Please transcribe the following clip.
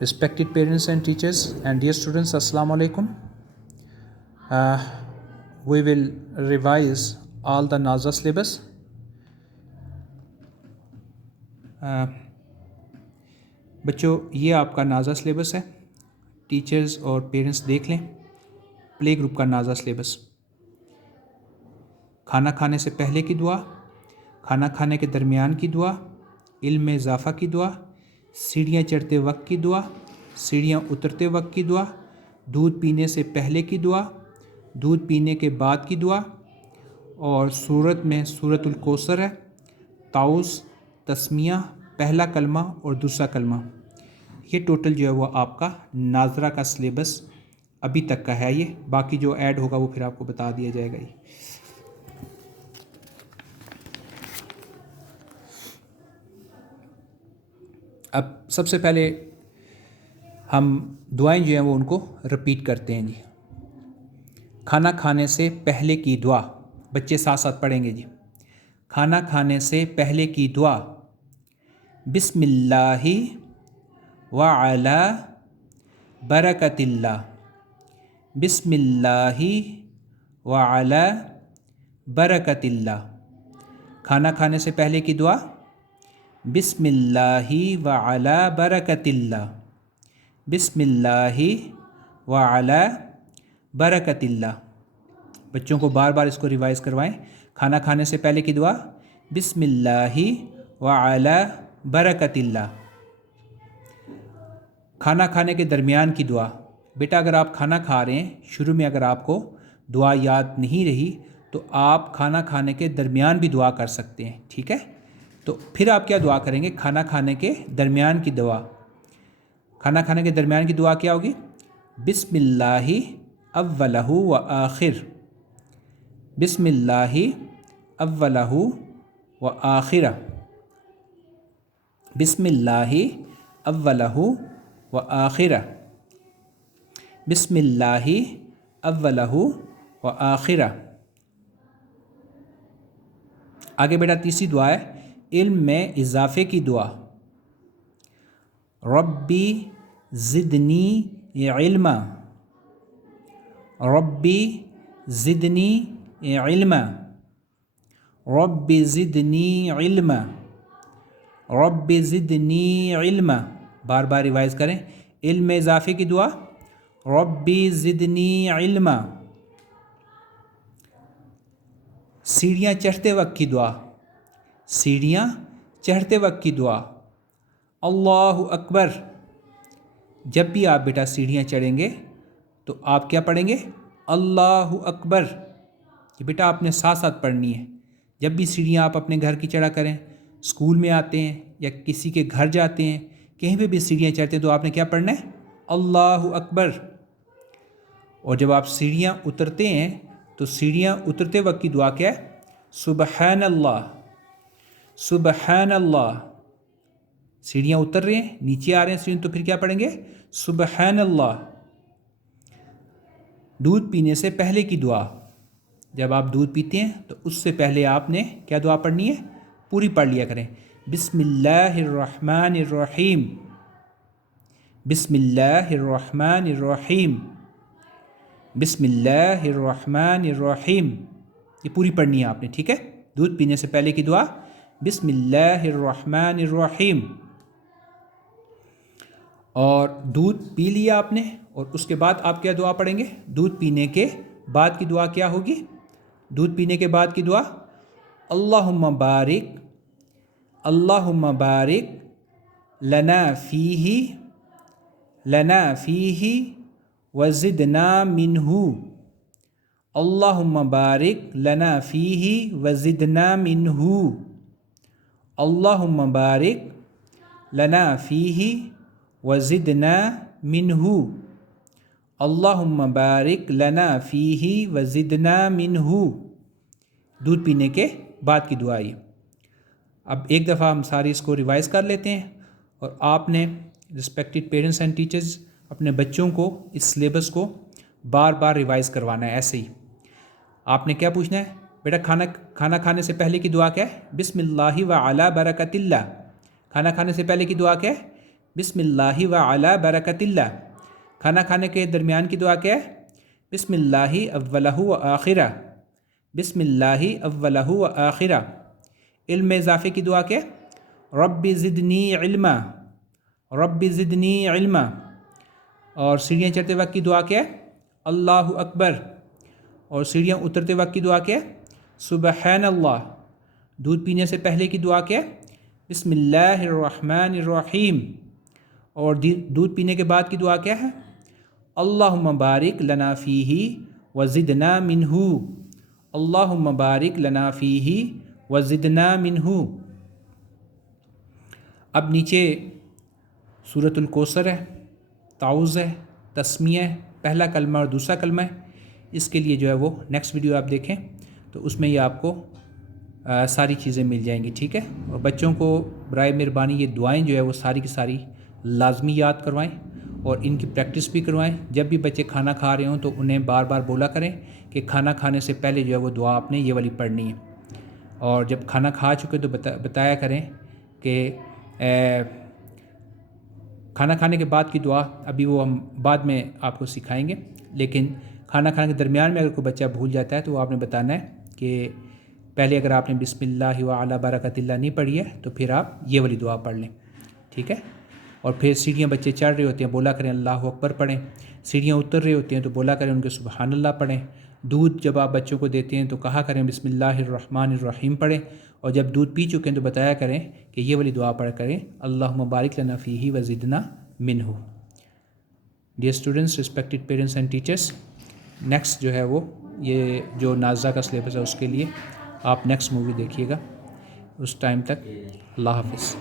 Respected parents and teachers and dear students, Assalamu alaikum. We will revise all the NAZA syllabus. बच्चों, ये आपका नाजा syllabus है. Teachers और पेरेंट्स देख लें. प्ले ग्रुप का नाजा सिलेबस. खाना खाने से पहले की दुआ, खाना खाने के दरमियान की दुआ, इल्म में इजाफ़ा की दुआ, सीढ़ियाँ चढ़ते वक्त की दुआ, सीढ़ियाँ उतरते वक्त की दुआ, दूध पीने से पहले की दुआ, दूध पीने के बाद की दुआ, और सूरत में सूरतुल कौसर है, ताउस, तस्मिया, पहला कलमा और दूसरा कलमा. ये टोटल जो है वो आपका नाजरा का सिलेबस अभी तक का है. ये बाकी जो ऐड होगा वो फिर आपको बता दिया जाएगा. ये अब सबसे पहले हम दुआएं जो हैं वो उनको रिपीट करते हैं जी. खाना खाने से पहले की दुआ, बच्चे साथ साथ पढ़ेंगे जी. खाना खाने से पहले की दुआ, बिस्मिल्लाहि व अला बरकतिल्लाह, बिस्मिल्लाहि व अला बरकतिल्लाह. खाना खाने से पहले की दुआ, बिस्मिल्लाहि व अला बरकतिल्लाह, बिस्मिल्लाहि व अला बरकतिल्लाह. बच्चों को बार बार इसको रिवाइज़ करवाएं. खाना खाने से पहले की दुआ, बिस्मिल्लाहि व अला बरकतिल्लाह. खाना खाने के दरमियान की दुआ. बेटा, अगर आप खाना खा रहे हैं, शुरू में अगर आपको दुआ याद नहीं रही तो आप खाना खाने के दरमियान भी दुआ कर सकते हैं. ठीक है. तो फिर आप क्या दुआ करेंगे? खाना खाने के दरमियान की दुआ. खाना खाने के दरमियान की दुआ क्या होगी? बिस्मिल्लाहि अव्वलहु व आखिर, बिस्मिल्लाहि अव्वलहु व आखिर, बिस्मिल्लाहि अव्वलहु व आखिर, बिस्मिल्लाहि अव्वलहु व आखिर. आगे बेटा तीसरी दुआ है इल्म में इजाफ़े की दुआ. रब्बी ज़िदनी इल्मा, रब्बी ज़िदनी इल्मा, रब्बी ज़िदनी इल्मा, रब्बी ज़िदनी इल्मा. बार बार रिवाइज़ करें. इल्म में इजाफ़े की दुआ, रब्बी ज़िदनी इल्मा. सीढ़ियाँ चढ़ते वक्त की दुआ, सीढ़ियाँ चढ़ते वक्त की दुआ, अल्लाहु अकबर. जब भी आप बेटा सीढ़ियाँ चढ़ेंगे तो आप क्या पढ़ेंगे? अल्लाहु अकबर. ये बेटा आपने साथ साथ पढ़नी है. जब भी सीढ़ियाँ आप अपने घर की चढ़ा करें, स्कूल में आते हैं या किसी के घर जाते हैं, कहीं पे भी सीढ़ियाँ चढ़ते हैं तो आपने क्या पढ़ना है? अल्लाहु अकबर. और जब आप सीढ़ियाँ उतरते हैं तो सीढ़ियाँ उतरते वक्त की दुआ क्या है? सुबहानल्लाह, सुबहानल्लाह. सीढ़ियाँ उतर रहे हैं, नीचे आ रहे हैं सीढ़ियाँ, तो फिर क्या पढ़ेंगे? सुबहानल्लाह. दूध पीने से पहले की दुआ. जब आप दूध पीते हैं तो उससे पहले आपने क्या दुआ पढ़नी है? पूरी पढ़ लिया करें. बिस्मिल्लाहिर्रहमानिर्रहीम, बिस्मिल्लाहिर्रहमानिर्रहीम, बिस्मिल्लाहिर्रहमानिर्रहीम. ये पूरी पढ़नी है आपने. ठीक है. दूध पीने से पहले की दुआ, बिस्मिल्लाहिर्रहमानिर्रहीम. और दूध पी लिया आपने और उसके बाद आप क्या दुआ पढ़ेंगे? दूध पीने के बाद की दुआ क्या होगी? दूध पीने के बाद की दुआ, अल्लाहुम्मा बारिक, अल्लाहुम्मा बारिक लना फ़ीही, लना फ़ीही वज़िदना मिन्हू, अल्लाहुम्मा बारिक लना फ़ीही वज़िदना मिन्हू, अल्लाहुम्मा बारिक लना फ़ीही वज़िदना मिन्हू, अल्लाहुम्मा बारिक लना फ़ीही वज़िदना मिन्हू. दूध पीने के बाद की दुआ. ये अब एक दफ़ा हम सारी इसको रिवाइज़ कर लेते हैं और आपने रिस्पेक्टेड पेरेंट्स एंड टीचर्स अपने बच्चों को इस सिलेबस को बार बार रिवाइज़ करवाना है. ऐसे ही आपने क्या पूछना है बेटा? खाना खाने से पहले की दुआ क्या है? बिस्मिल्लाहि व अला बरकतिल्लाह. खाना खाने से पहले की दुआ क्या है? بسم اللہ و علی برکت اللہ. کھانا کھانے کے درمیان کی دعا کیا ہے؟ بسم اللہ اولہ و آخرہ. بسم اللہ اولہ و آخرہ. علم میں اضافے کی دعا کیا ہے؟ رب زدنی علما. رب زدنی علما. اور سیڑھیاں چڑھتے وقت کی دعا کیا ہے؟ اللہ اکبر. اور سیڑھیاں اترتے وقت کی دعا کیا ہے؟ سبحان اللہ. دودھ پینے سے پہلے کی دعا کیا ہے؟ بسم اللہ الرحمن الرحیم. اور دودھ پینے کے بعد کی دعا کیا ہے؟ اللہم بارک لنا فیہ وزدنا منہ. اللہم بارک لنا فیہ وزدنا منہ. اب نیچے سورۃ الکوثر ہے، تعوذ ہے، تسمیہ ہے، پہلا کلمہ اور دوسرا کلمہ ہے. اس کے لیے جو ہے وہ نیکسٹ ویڈیو آپ دیکھیں تو اس میں یہ آپ کو ساری چیزیں مل جائیں گی. ٹھیک ہے. اور بچوں کو برائے مہربانی یہ دعائیں جو ہے وہ ساری کی ساری لازمی یاد کروائیں اور ان کی پریکٹس بھی کروائیں. جب بھی بچے کھانا کھا رہے ہوں تو انہیں بار بار بولا کریں کہ کھانا کھانے سے پہلے جو ہے وہ دعا آپ نے یہ والی پڑھنی ہے. اور جب کھانا کھا چکے تو بتایا کریں کہ کھانا کھانے کے بعد کی دعا ابھی وہ ہم بعد میں آپ کو سکھائیں گے، لیکن کھانا کھانے کے درمیان میں اگر کوئی بچہ بھول جاتا ہے تو وہ آپ نے بتانا ہے کہ پہلے اگر آپ نے بسم اللہ و علی برکت اللہ نہیں پڑھی ہے تو پھر آپ یہ والی دعا پڑھ لیں. ٹھیک ہے. اور پھر سیڑھیاں بچے چڑھ رہے ہوتے ہیں بولا کریں اللہ اکبر پڑھیں. سیڑھیاں اتر رہے ہوتے ہیں تو بولا کریں ان کے سبحان اللہ پڑھیں. دودھ جب آپ بچوں کو دیتے ہیں تو کہا کریں بسم اللہ الرحمن الرحیم پڑھیں. اور جب دودھ پی چکے ہیں تو بتایا کریں کہ یہ والی دعا پڑھ کریں اللہم بارک لنا فیہ وزدنا منہ. Dear students, respected parents and teachers, next جو ہے وہ یہ جو نازہ کا سلیبس ہے اس کے لیے آپ نیکسٹ مووی دیکھیے گا. اس ٹائم تک اللہ حافظ.